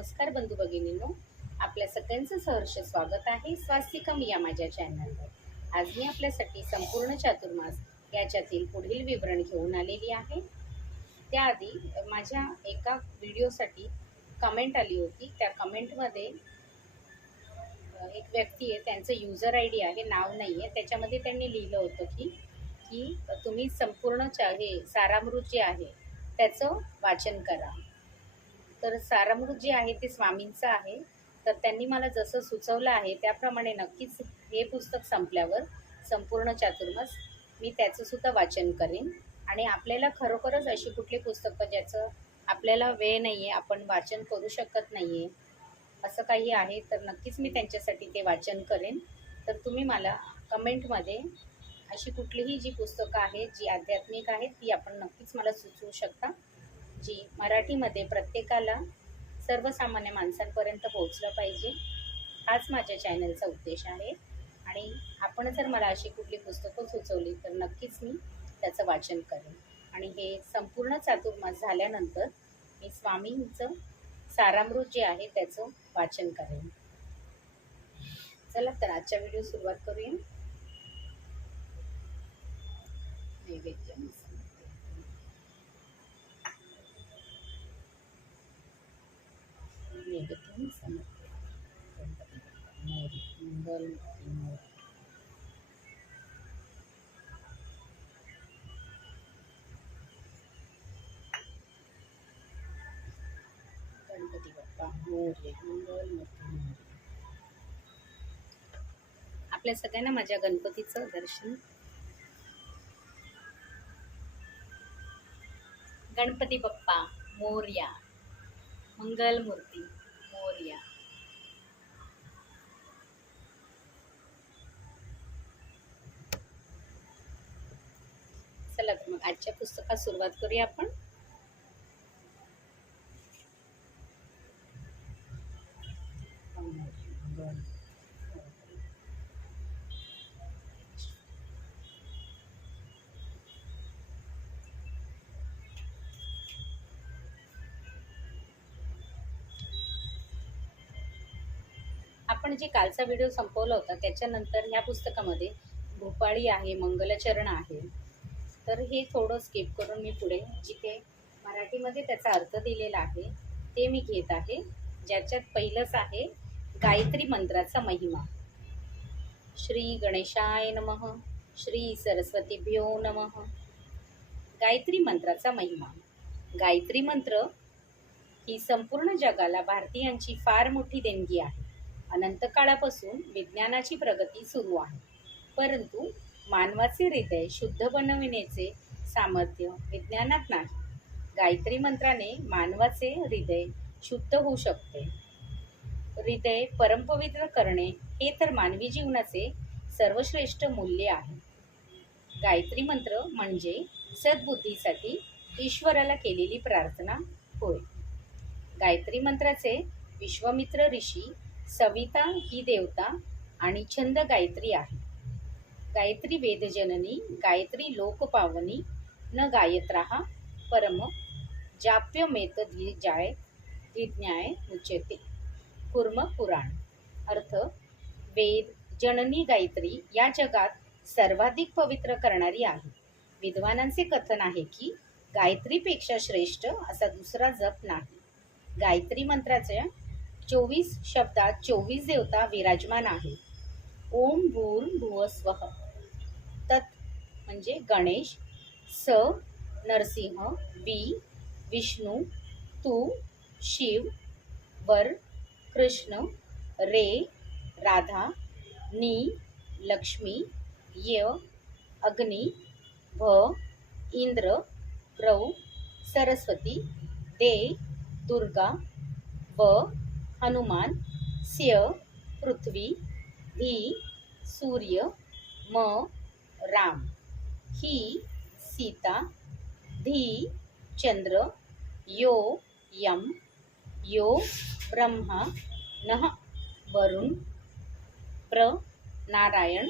नमस्कार बंधू भगिनींनो. आपल्या सगळ्यांचं सहर्ष स्वागत आहे स्वास्तिकम या माझ्या चॅनलवर आज मी आपल्यासाठी संपूर्ण चातुर्मास याच्यातील पुढील विवरण घेऊन आलेली आहे. त्याआधी माझ्या एका व्हिडिओसाठी कमेंट आली होती. त्या कमेंटमध्ये एक व्यक्ती आहे त्यांचं युजर आय डी आहे नाव नाही आहे त्याच्यामध्ये त्यांनी लिहिलं होतं की की तुम्ही संपूर्ण चा हे सारामृत जे आहे त्याचं वाचन करा. तर सारामृत जे आहे ते स्वामींचं आहे. तर त्यांनी मला जसं सुचवलं आहे त्याप्रमाणे नक्कीच हे पुस्तक संपल्यावर संपूर्ण चातुर्मास मी त्याचं सुद्धा वाचन करेन. आणि आपल्याला खरोखरच अशी कुठली पुस्तकं ज्याचं आपल्याला वेळ नाही आहे आपण वाचन करू शकत नाही आहे असं काही आहे तर नक्कीच मी त्यांच्यासाठी ते वाचन करेन. तर तुम्ही मला कमेंटमध्ये अशी कुठलीही जी पुस्तकं आहेत जी आध्यात्मिक आहेत ती आपण नक्कीच मला सुचवू शकता. जी मराठीमध्ये प्रत्येकाला सर्वसामान्य माणसांपर्यंत पोहोचलं पाहिजे हाच माझ्या चॅनलचा उद्देश आहे. आणि आपण जर मला अशी कुठली पुस्तकं सुचवली तर नक्कीच मी त्याचं वाचन करेन. आणि हे संपूर्ण चातुर्मास झाल्यानंतर मी स्वामींचं सारामृत जे आहे त्याचं वाचन करेन. चला तर आजच्या व्हिडिओ सुरुवात करूया. नैवेद्य नैवेद्य मोरी गणपती बाप्पा मोरे मंगल आपल्या सगळ्यांना माझ्या गणपतीचं दर्शन. गणपती बाप्पा मोर्या. मंगलमूर्ती मोर्या. चला तर मग आजच्या पुस्तकात सुरुवात करूया आपण. आपण जे कालचा व्हिडिओ संपवला होता त्याच्यानंतर ह्या पुस्तकामध्ये भूपाळी आहे मंगलचरण आहे तर हे थोडं स्किप करून मी पुढे जिथे मराठीमध्ये त्याचा अर्थ दिलेला आहे ते मी घेत आहे ज्याच्यात पहिलंच आहे गायत्री मंत्राचा महिमा. श्री गणेशाय नम श्री सरस्वतीभ्यो नम. गायत्री मंत्राचा महिमा. गायत्री मंत्र ही संपूर्ण जगाला भारतीयांची फार मोठी देणगी आहे. अनंत काळापासून विज्ञानाची प्रगती सुरू आहे. परंतु मानवाचे हृदय शुद्ध बनविण्याचे सामर्थ्य विज्ञानात नाही. गायत्री मंत्राने मानवाचे हृदय शुद्ध होऊ शकते. हृदय परमपवित्र करणे हे तर मानवी जीवनाचे सर्वश्रेष्ठ मूल्य आहे. गायत्री मंत्र म्हणजे सद्बुद्धीसाठी ईश्वराला केलेली प्रार्थना होय. गायत्री मंत्राचे विश्वामित्र ऋषी सविता ही देवता आणि छंद गायत्री आहे गायत्री वेदजननी गायत्री लोकपावनी न गायत्राहा परम जाप्यमेत द्विजाय द्विज्ञाय उच्यते. कुर्म पुराण. अर्थ वेद जननी गायत्री या जगात सर्वाधिक पवित्र करणारी आहे. विद्वानांचे कथन आहे की गायत्रीपेक्षा श्रेष्ठ असा दुसरा जप नाही. गायत्री मंत्राच्या चोवीस शब्दात चोवीस देवता विराजमान आहेत. ओम भूर भुवस्व तत् म्हणजे गणेश स नरसिंह बी विष्णू तू शिव वर कृष्ण रे राधा नी लक्ष्मी य अग्नी भ इंद्र ग्रौ सरस्वती दे दुर्गा व हनुमान स्य पृथ्वी धी सूर्य म राम. ही सीता धी चंद्र यो यम यो ब्रह्मा नः वरुण प्र नारायण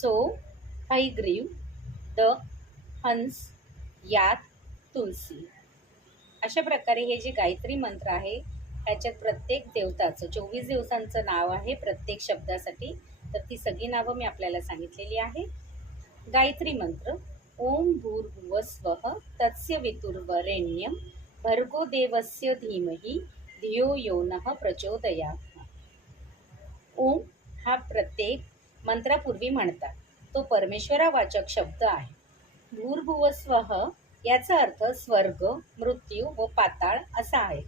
चो हैग्रीव द हंस यात तुलसी. अशा प्रकारे हे जे गायत्री मंत्र आहे त्याच्यात प्रत्येक देवताचं चोवीस दिवसांचं नाव आहे प्रत्येक शब्दासाठी. तर ती सगळी नावं मी आपल्याला सांगितलेली आहे. गायत्री मंत्र ओम भूर्भुव स्वः तस्य वितुर्वरेण्यं भर्गो देवस्य धीमही धियो यो न प्रचोदया ओम हा प्रत्येक मंत्रापूर्वी म्हणतात. तो परमेश्वरावाचक शब्द आहे. भूर्भुवस्वः याचा अर्थ स्वर्ग मृत्यू व पाताळ असा आहे.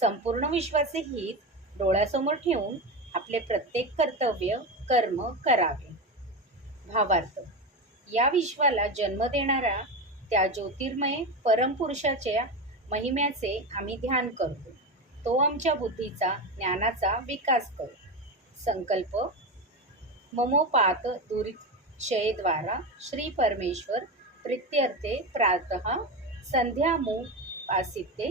संपूर्ण विश्वाचे हित डोळ्यासमोर ठेवून आपले प्रत्येक कर्तव्य कर्म करावे. भावार्थ या विश्वाला जन्म देणाऱ्या त्या ज्योतिर्मय परमपुरुषाच्या महिम्याचे आम्ही ध्यान करतो. तो आमच्या बुद्धीचा ज्ञानाचा विकास करू. संकल्प ममोपात दुरिक्षयद्वारा श्री परमेश्वर प्रित्यर्थे प्रातः संध्यामू पासिते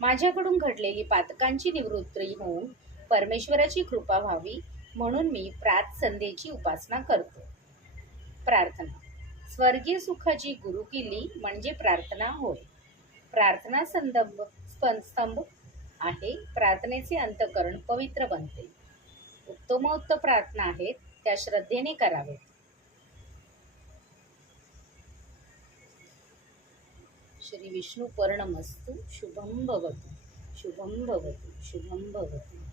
माझ्याकडून घडलेली पातकांची निवृत्ती होऊन परमेश्वराची कृपा व्हावी म्हणून मी प्रात संध्येची उपासना करतो. प्रार्थना. स्वर्गीय सुखाची गुरु केली म्हणजे प्रार्थना होय. प्रार्थना संदंभ स्तंभ आहे. प्रार्थनेचे अंतकरण पवित्र बनते. उत्तमोत्तम प्रार्थना आहेत त्या श्रद्धेने करावेत श्री विष्णू पर्णमस्तु शुभम भवतु. शुभम भवतु. शुभम भवतु.